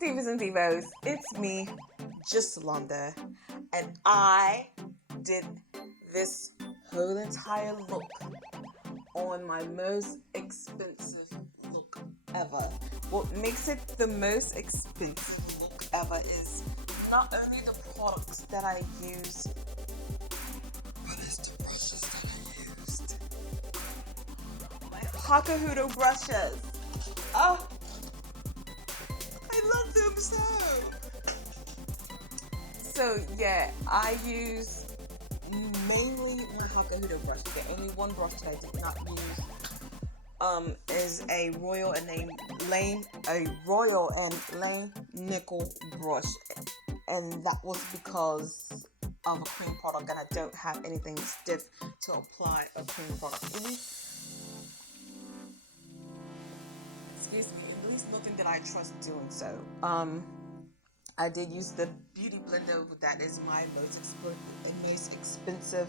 Divas and Divos, it's me, just Londa, and I did this whole entire look on my most expensive look ever. What makes it the most expensive look ever is not only the products that I use, but it's the brushes that I used. My Aucoin brushes. Oh, I love them so. So yeah, I use mainly my Aucoin brush. The only one brush that I did not use is a Royal and Lane nickel brush, and that was because of a cream product, and I don't have anything stiff to apply a cream product. Excuse me, at least nothing that I trust doing so. I did use the beauty blender. That is my most expensive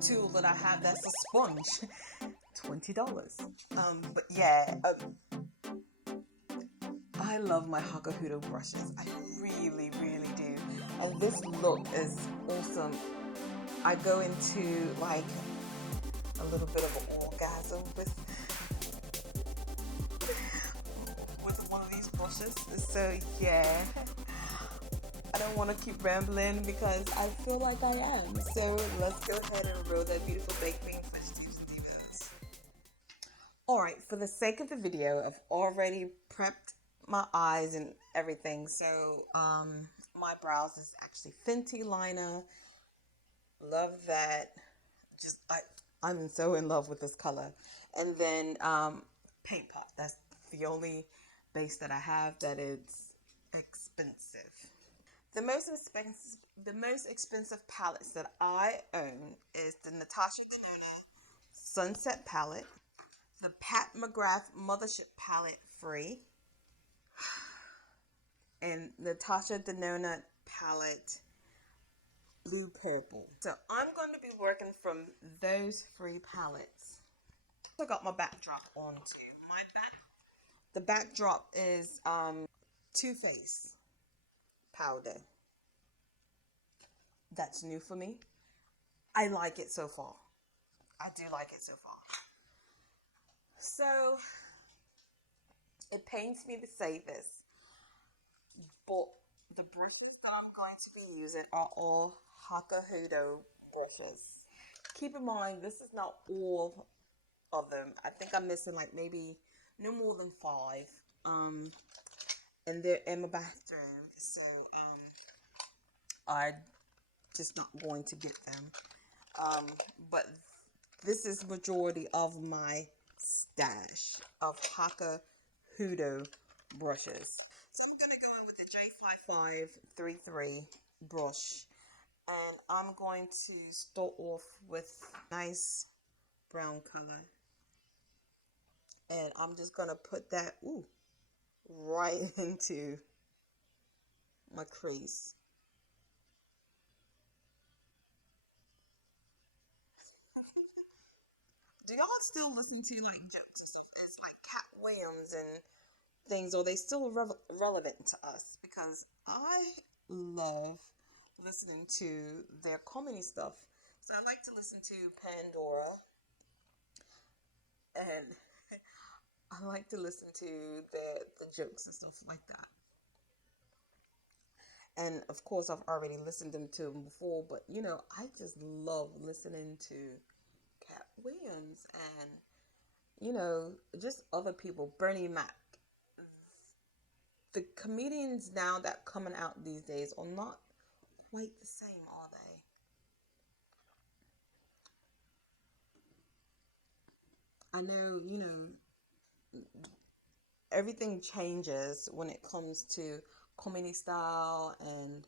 tool that I have. That's a sponge, $20. But yeah, I love my Aucoin brushes. I really, really do. And this look is awesome. I go into like a little bit of an orgasm with one of these brushes. So yeah, I don't want to keep rambling because I feel like I am. So let's go ahead and roll that beautiful baked bean fresh Divas and Divos. Alright, for the sake of the video, I've already prepped my eyes and everything. So my brows is actually Fenty liner. Love that. I'm so in love with this color. And then paint pot. That's the only base that I have that is expensive. The most expensive palettes that I own is the Natasha Denona Sunset palette, the McGrath Mothership palette free, and Natasha Denona palette blue purple. So I'm going to be working from those three palettes. I got my backdrop on too. The backdrop is Too Faced powder. That's new for me. I like it so far. I do like it so far. So it pains me to say this, but the brushes that I'm going to be using are all Aucoin brushes. Keep in mind, this is not all of them. I think I'm missing like maybe no more than 5. And they're in my bathroom, so I'm just not going to get them. But this is majority of my stash of Aucoin brushes. So I'm gonna go in with the J5533 brush, and I'm going to start off with nice brown color, and I'm just gonna put that right into my crease. Do y'all still listen to like jokes and stuff? It's like Cat Williams and things, or they still relevant to us? Because I love listening to their comedy stuff. So I like to listen to Pandora, and I like to listen to the jokes and stuff like that. And of course, I've already listened to them before, but you know, I just love listening to Cat Williams and, you know, just other people. Bernie Mac. The comedians now that coming out these days are not quite the same, are they? I know, you know, everything changes when it comes to comedy style and,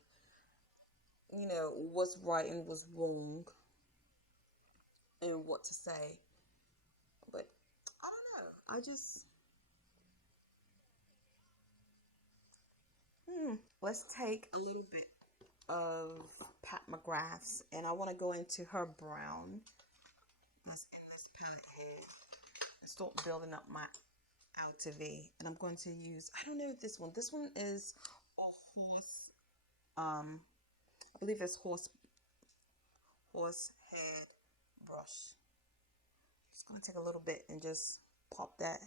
you know, what's right and what's wrong and what to say. But I don't know. I just let's take a little bit of Pat McGrath's, and I want to go into her brown that's in this palette here and start building up my Outer V, and I'm going to use, I don't know this one. This one is a horse, I believe it's horse head brush. Just gonna take a little bit and just pop that.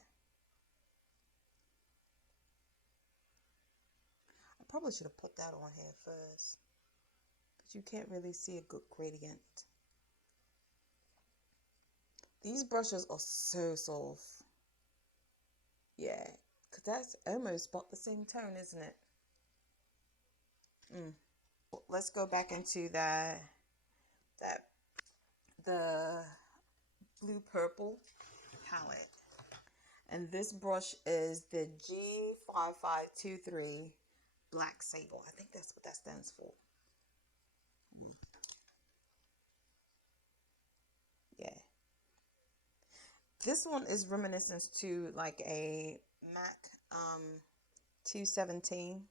I probably should have put that on here first, but you can't really see a good gradient. These brushes are so soft. Yeah, because that's almost about the same tone, isn't it? Let's go back into that the blue purple palette. And this brush is the G5523 Black Sable. I think that's what that stands for. Yeah. This one is reminiscent to like a MAC 217.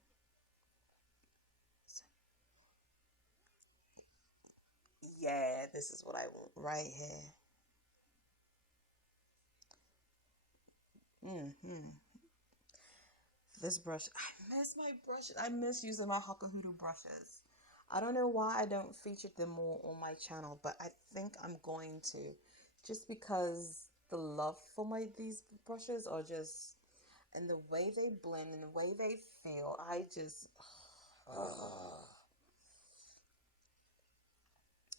Yeah, this is what I want right here. This brush, I miss my brushes. I miss using my Hakuhudu brushes. I don't know why I don't feature them more on my channel, but I think I'm going to, just because the love for these brushes are just, and the way they blend and the way they feel, I just,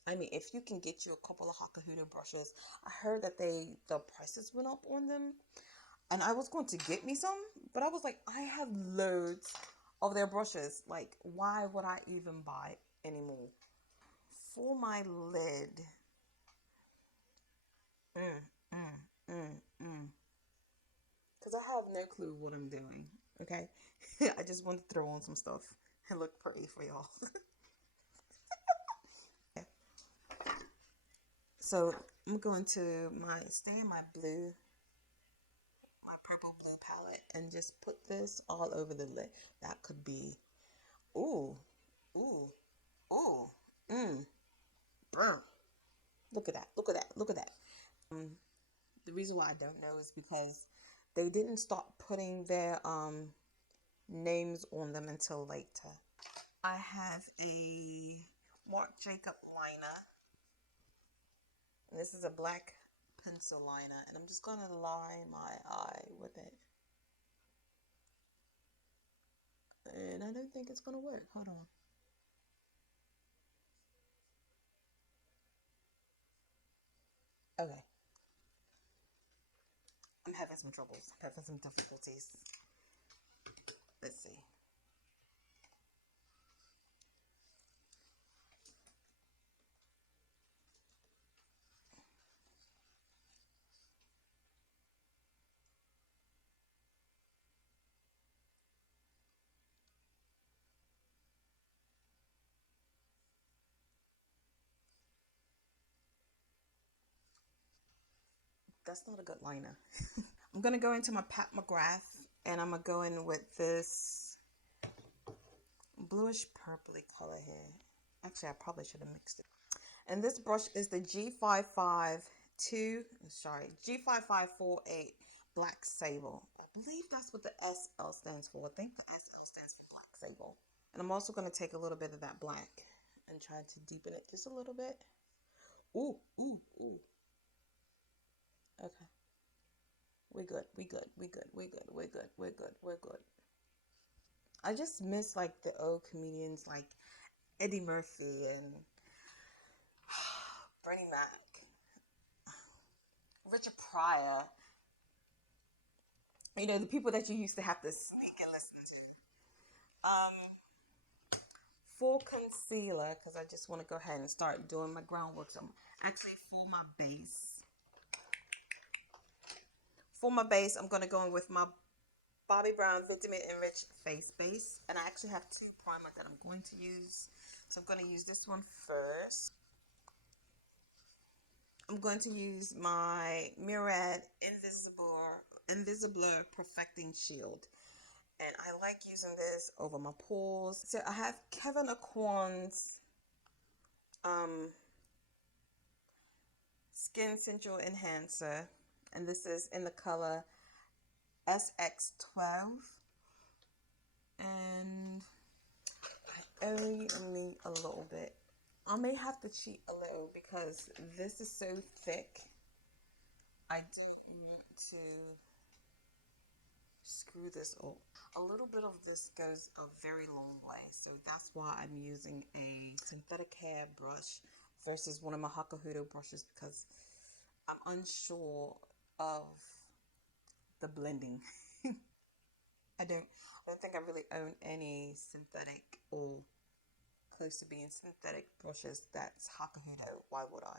I mean, if you can get you a couple of Hakuhudu brushes, I heard that the prices went up on them, and I was going to get me some, but I was like, I have loads of their brushes. Like, why would I even buy anymore? For my lid, because I have no clue what I'm doing. Okay, I just want to throw on some stuff and look pretty for y'all. So I'm going to stay in my purple blue palette and just put this all over the lid. That could be, ooh, ooh, ooh, burn. Look at that, look at that, look at that. The reason why I don't know is because they didn't start putting their names on them until later. I have a Marc Jacob liner. And this is a black pencil liner, and I'm just going to line my eye with it. And I don't think it's going to work. Hold on. Okay. I'm having some troubles. I'm having some difficulties. Let's see. That's not a good liner. I'm going to go into my Pat McGrath, and I'm going to go in with this bluish purpley color here. Actually, I probably should have mixed it. And this brush is the G5548 Black Sable. I believe that's what the SL stands for. I think the SL stands for Black Sable. And I'm also going to take a little bit of that black and try to deepen it just a little bit. Ooh, ooh, ooh. Okay. We're good. We good. We good. We good. We're good. We're good. We're good. I just miss like the old comedians like Eddie Murphy and Bernie Mac, Richard Pryor. You know, the people that you used to have to sneak and listen to. For concealer, because I just want to go ahead and start doing my groundwork. So I'm actually for my base, I'm going to go in with my Bobbi Brown Vitamin Enriched Face Base. And I actually have two primers that I'm going to use. So I'm going to use this one first. I'm going to use my Murad Invisiblur Perfecting Shield. And I like using this over my pores. So I have Kevyn Aucoin's Skin Sensual Enhancer. And this is in the color SX12, and I only need a little bit. I may have to cheat a little because this is so thick. I don't want to screw this up. A little bit of this goes a very long way, so that's why I'm using a synthetic hair brush versus one of my Hakuhudo brushes, because I'm unsure of the blending. I don't think I really own any synthetic or close to being synthetic brushes that's Hakuhudo. Why would I?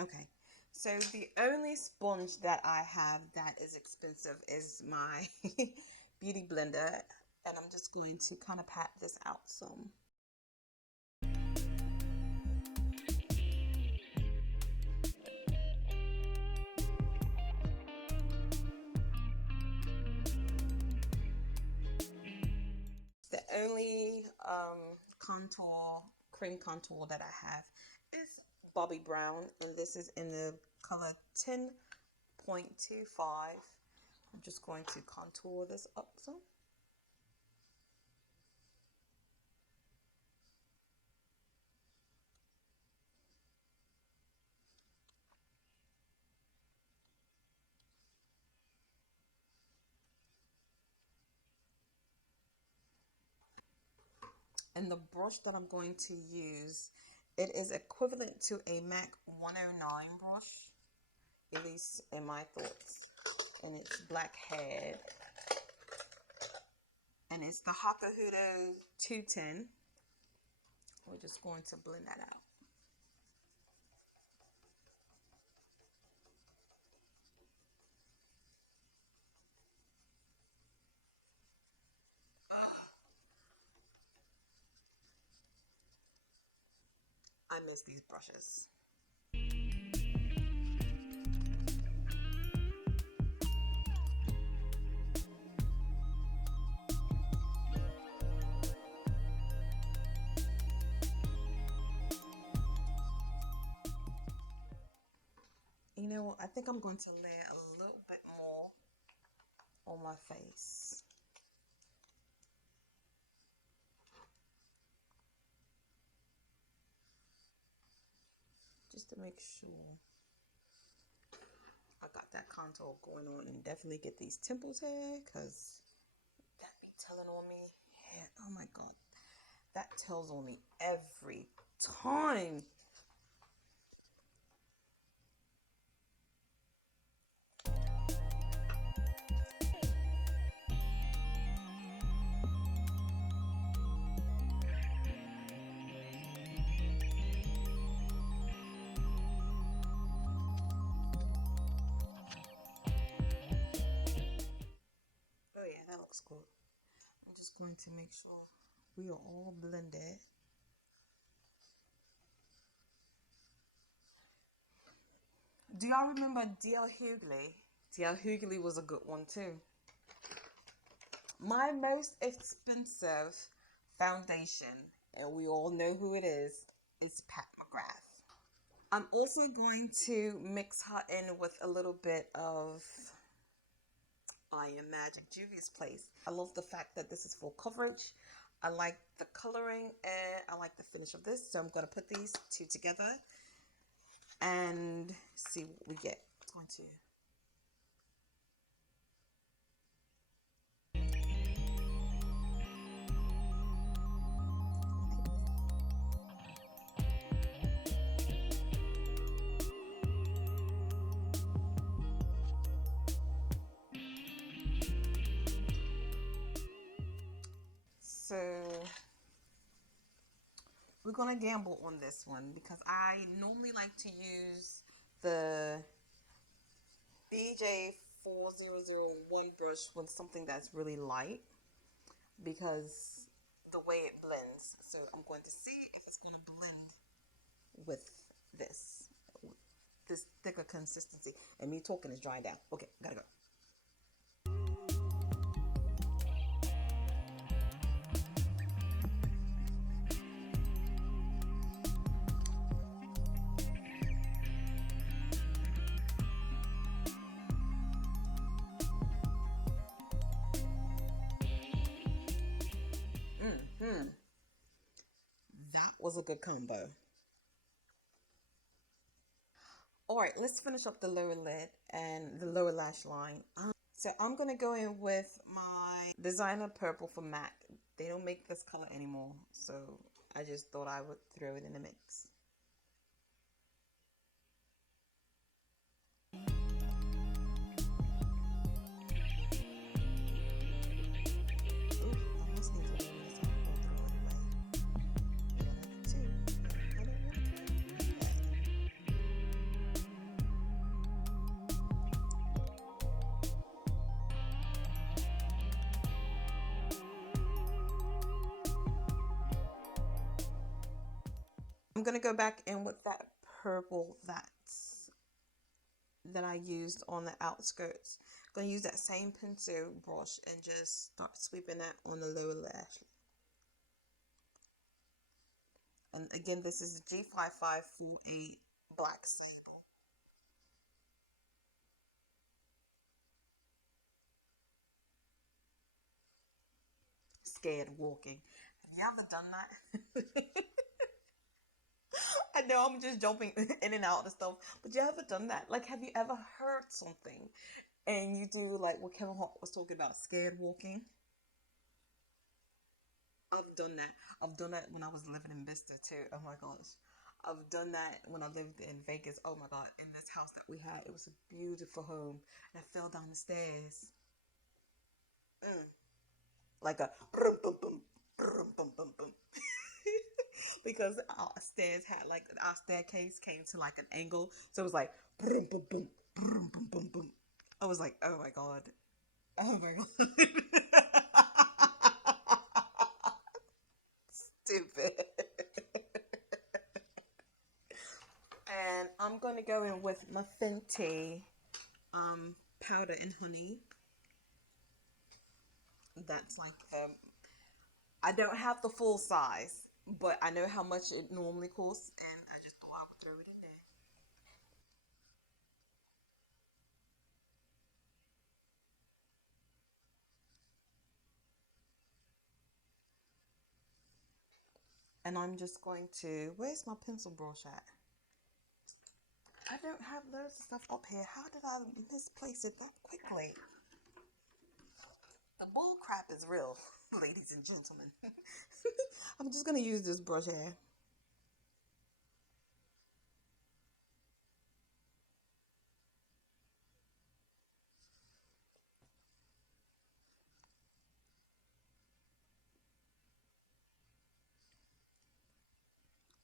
Okay, so the only sponge that I have that is expensive is my beauty blender, and I'm just going to kind of pat this out some. The only cream contour that I have is Bobbi Brown, and this is in the color 10.25. I'm just going to contour this up some. And the brush that I'm going to use, it is equivalent to a MAC 109 brush, at least in my thoughts. And it's black head. And it's the Hakuhudo 210. We're just going to blend that out. I miss these brushes. You know what? I think I'm going to layer a little bit more on my face. Just to make sure I got that contour going on, and definitely get these temples here, because that be telling on me. Yeah, oh my god, that tells on me every time. Oh yeah, that looks good. I'm just going to make sure we are all blended. Do y'all remember DL Hughley? DL Hughley was a good one too. My most expensive foundation, and we all know who it is Pat McGrath. I'm also going to mix her in with a little bit of I Am Magic, Juvia's Place. I love the fact that this is full coverage. I like the coloring and I like the finish of this. So I'm going to put these two together and see what we get. It's going to So we're gonna gamble on this one because I normally like to use the BJ4001 brush with something that's really light because the way it blends. So I'm going to see if it's going to blend with this this thicker consistency. And me talking is drying down. Okay, gotta go. That was a good combo. All right, let's finish up the lower lid and the lower lash line. So I'm gonna go in with my designer purple for matte. They don't make this color anymore, so I just thought I would throw it in the mix. I'm gonna go back in with that purple that I used on the outskirts. I'm gonna use that same pencil brush and just start sweeping that on the lower lash. And again, this is the G5548 black sable. Scared walking. Have you ever done that? I know I'm just jumping in and out of stuff, but you ever done that? Like, have you ever heard something and you do like what Kevin Hart was talking about, scared walking? I've done that. I've done that when I was living in Vista too. Oh my gosh. I've done that when I lived in Vegas. Oh my god, in this house that we had, it was a beautiful home. And I fell down the stairs. Mm. Like a brum, bum, bum, brum, bum, bum, bum. Because our stairs had like our staircase came to like an angle, so it was like brum, bum, bum, brum, bum, bum, bum. I was like, oh my god, oh my god, stupid. And I'm gonna go in with my Fenty powder and honey. That's like I don't have the full size, but I know how much it normally costs, and I just thought I would throw it in there. And I'm just going to, where's my pencil brush at? I don't have loads of stuff up here. How did I misplace it that quickly? The bull crap is real, ladies and gentlemen. I'm just gonna use this brush here.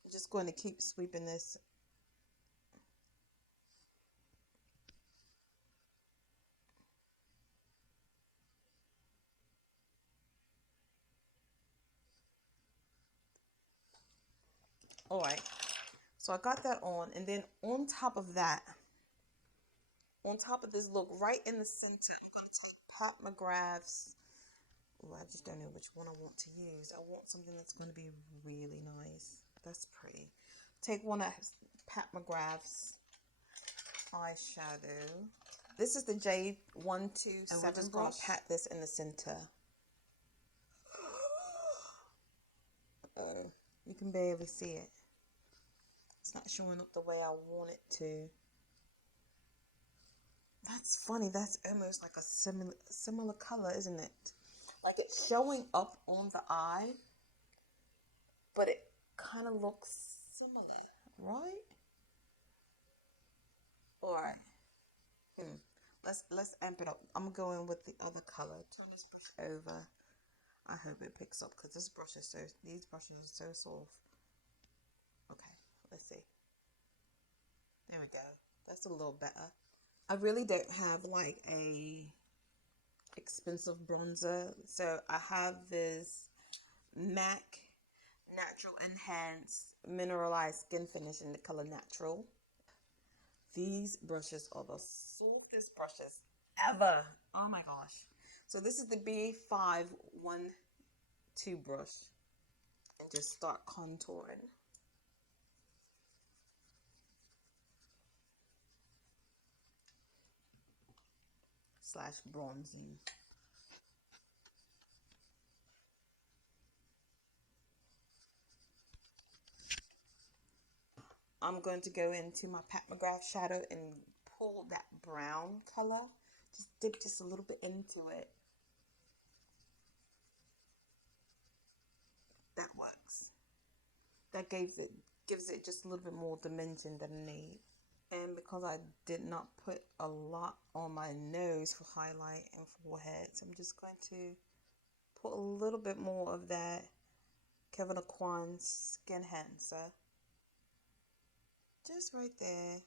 I'm just going to keep sweeping this. All right, so I got that on, and then on top of that, on top of this look, right in the center, I'm going to take Pat McGrath's. Oh, I just don't know which one I want to use. I want something that's going to be really nice. That's pretty. Take one of Pat McGrath's eyeshadow. This is the J127. And we're just going to pat this in the center. Oh, you can barely see it. It's not showing up the way I want it to. That's funny. That's almost like a similar color, isn't it? Like it's showing up on the eye, but it kind of looks similar, right? All right. Hmm. Let's amp it up. I'm going with the other color. Turn this brush over. I hope it picks up because this brush is so, these brushes are so soft. Okay, let's see. There we go. That's a little better. I really don't have like a expensive bronzer, so I have this MAC Natural Enhanced Mineralized Skin Finish in the color Natural. These brushes are the softest brushes ever. Oh my gosh. So this is the B512 brush. And just start contouring. Slash bronzing. I'm going to go into my Pat McGrath shadow and pull that brown color. Just dip just a little bit into it. That works. That gives it just a little bit more dimension than I need. And because I did not put a lot on my nose for highlight and forehead, so I'm just going to put a little bit more of that Kevyn Aucoin Skin Enhancer just right there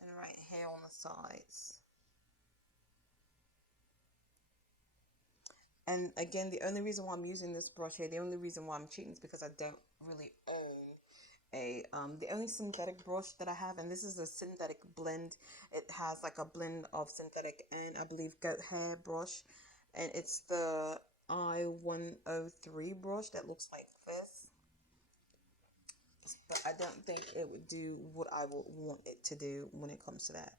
and right here on the sides. And again, the only reason why I'm using this brush here, the only reason why I'm cheating is because I don't really own the only synthetic brush that I have, and this is a synthetic blend. It has like a blend of synthetic and I believe goat hair brush, and it's the I-103 brush that looks like this. But I don't think it would do what I would want it to do when it comes to that.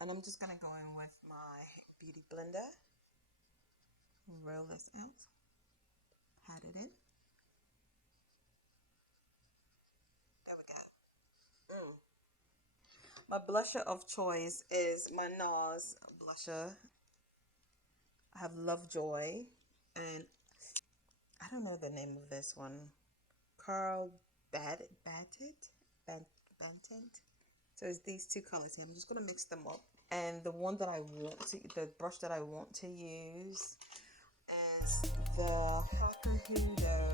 And I'm just going to go in with my beauty blender. Roll this out. Pat it in. There we go. My blusher of choice is my NARS blusher. I have Lovejoy, and I don't know the name of this one. Carl Banted? Bantent? So it's these two colors here. I'm just going to mix them up. And the one that I want to, the brush that I want to use is the Hacker Hudo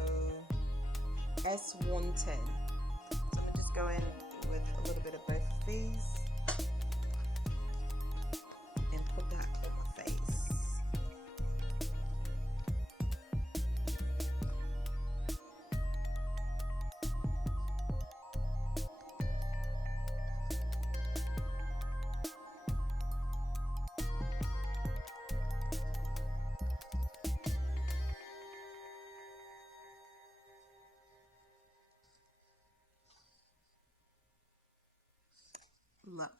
S110. So I'm going to just go in with a little bit of both of these and put that on my face. Look,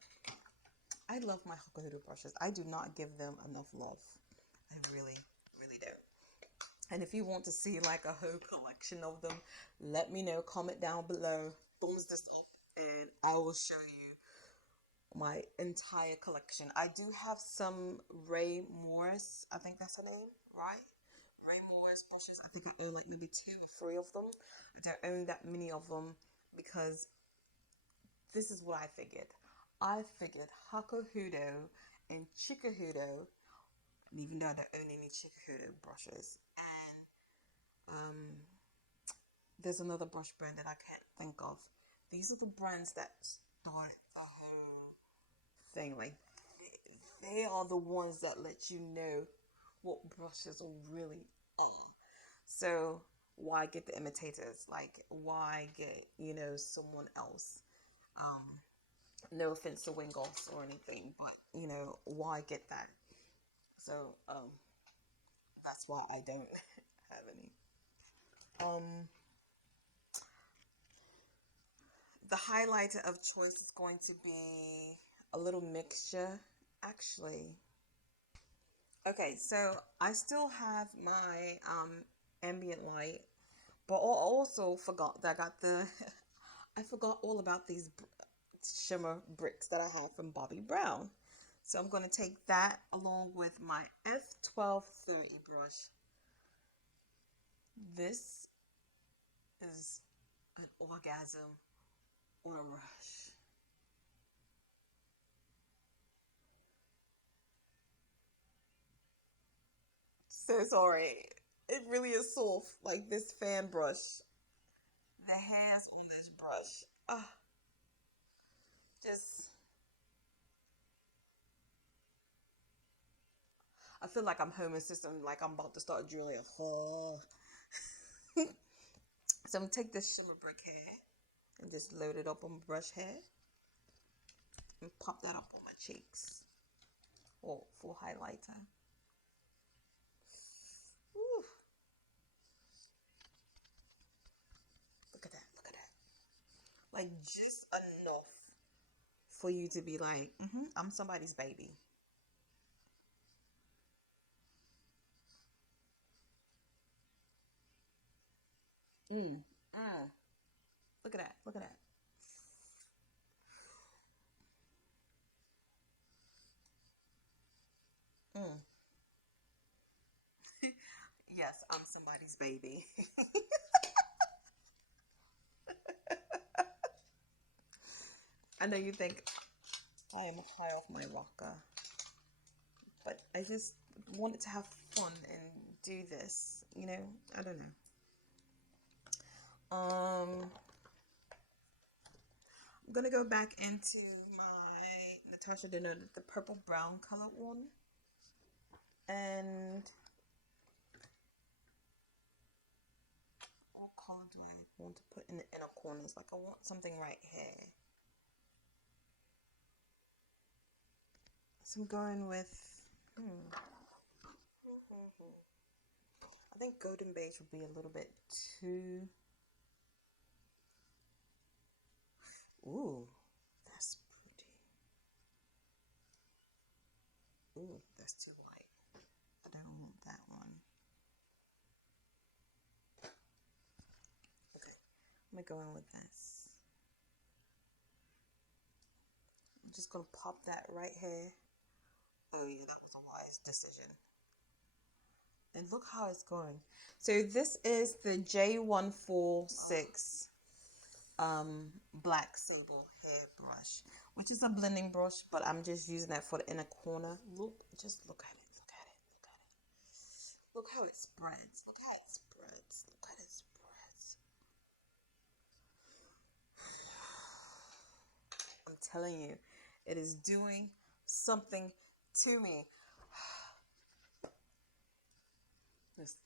I love my Hakuhodo brushes. I do not give them enough love. I really, really don't. And if you want to see like a whole collection of them, let me know. Comment down below. Thumbs this up and I will show you my entire collection. I do have some Ray Morris. I think that's her name, right? Ray Morris brushes. I think I own like maybe 2 or 3 of them. I don't own that many of them because this is what I figured. I figured Hakuhodo and Chikuhodo, even though I don't own any Chikuhodo brushes, and there's another brush brand that I can't think of. These are the brands that start the whole thing. Like, they are the ones that let you know what brushes really are. So why get the imitators? Like, why get, someone else? No offense to Wingolfs or anything, but why get that? So that's why I don't have any. The highlighter of choice is going to be a little mixture, actually. Okay, so I still have my ambient light, but I also forgot that I got the I forgot all about these shimmer bricks that I have from Bobbi Brown. So I'm going to take that along with my F1230 brush This is an orgasm on a rush. So sorry. It really is soft, like this fan brush. The hairs on this brush. Just, I feel like I'm home assistant, like I'm about to start drooling. Oh. So I'm gonna take this shimmer brick hair and just load it up on my brush hair and pop that up on my cheeks. Oh, full highlighter. Woo. Look at that, look at that. Like just enough for you to be like, I'm somebody's baby. Mm. Mm. Look at that, look at that. Mm. Yes, I'm somebody's baby. I know you think I am high off my rocker, but I just wanted to have fun and do this, you know? I don't know. I'm gonna go back into my Natasha Denona, the purple brown color one, and what color do I want to put in the inner corners? Like I want something right here. So I'm going with, I think golden beige would be a little bit too. Ooh, that's pretty. Ooh, that's too white. I don't want that one. Okay, I'm gonna go in with this. I'm just gonna pop that right here. Oh yeah, that was a wise decision. And look how it's going. So this is the J146 black sable hair brush, which is a blending brush, but I'm just using that for the inner corner. Look, just look at it, look at it, look at it. Look how it spreads. Look how it spreads. Look how it spreads. I'm telling you, it is doing something to me. This.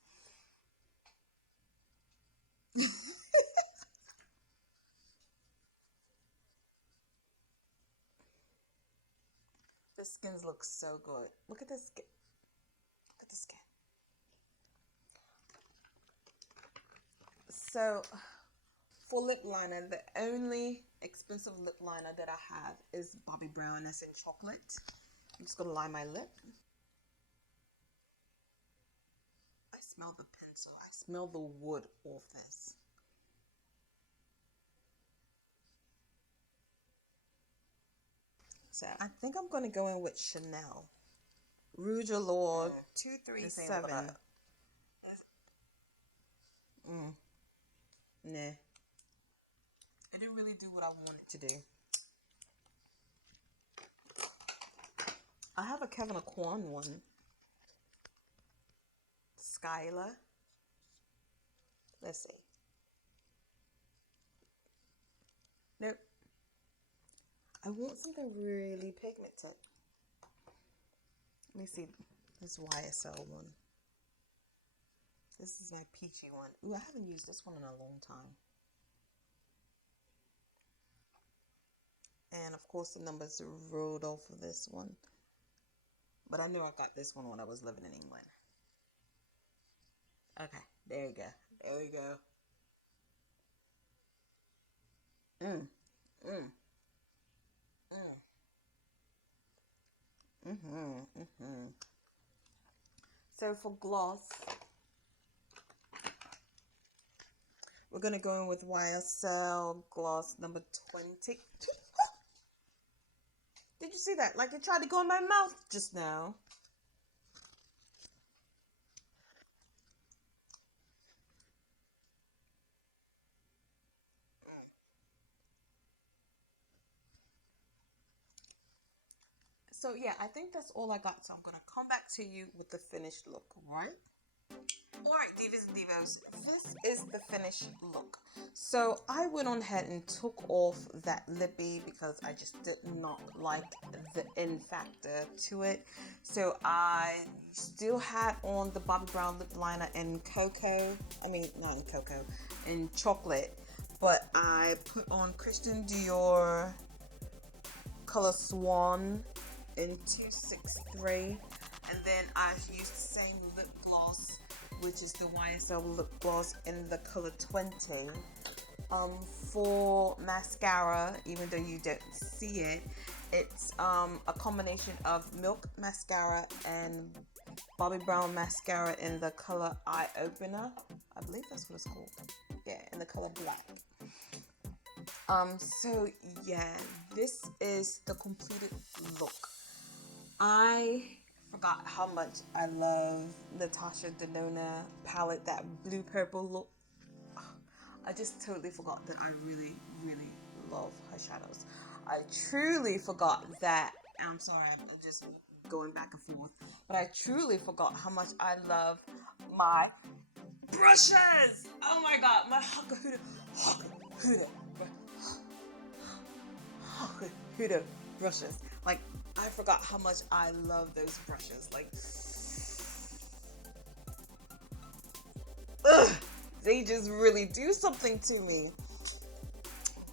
The skins look so good. Look at the skin. Look at the skin. So, for lip liner, the only expensive lip liner that I have is Bobbi Brown that's in chocolate. I'm just gonna line my lip. I smell the pencil. I smell the wood off this. So I think I'm gonna go in with Chanel Rouge Allure 237. Nah, it didn't really do what I wanted to do. I have a Kevyn Aucoin one. Skylar. Let's see. Nope. I want something really pigmented. Let me see. This YSL one. This is my peachy one. Ooh, I haven't used this one in a long time. And of course the numbers rolled off of this one. But I knew I got this one when I was living in England. Okay, there you go. There we go. Mm. Mm. Mm. Mm-hmm. Mm-hmm. So for gloss, we're gonna go in with YSL gloss number 20. Did you see that? Like it tried to go in my mouth just now. So yeah, I think that's all I got. So I'm gonna come back to you with the finished look, right? Alright, Divas and Divos, this is the finished look. So I went on ahead and took off that lippy because I just did not like the in factor to it. So I still had on the Bobbi Brown lip liner in cocoa. I mean, not in cocoa, in chocolate. But I put on Christian Dior color Swan in 263. And then I used the same lip gloss, which is the YSL lip gloss in the color 20. For mascara, even though you don't see it, it's a combination of Milk mascara and Bobbi Brown mascara in the color Eye Opener. I believe that's what it's called. Yeah, in the color black. So yeah, this is the completed look. I forgot how much I love Natasha Denona palette, that blue purple look. I just totally forgot that I really, really love her shadows. I truly forgot that, I'm sorry, I'm just going back and forth, but I truly forgot how much I love my brushes. Oh my god, my Huda brushes. Like, I forgot how much I love those brushes. Like, ugh, they just really do something to me.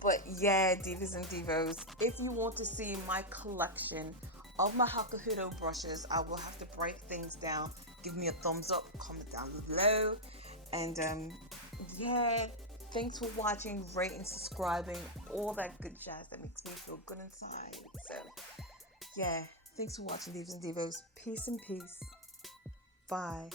But yeah, Divas and Divos, if you want to see my collection of my Huda brushes, I will have to break things down. Give me a thumbs up, comment down below, and yeah, thanks for watching, rating, subscribing, all that good jazz that makes me feel good inside. So yeah, thanks for watching, Divas and Divos. Peace and peace. Bye.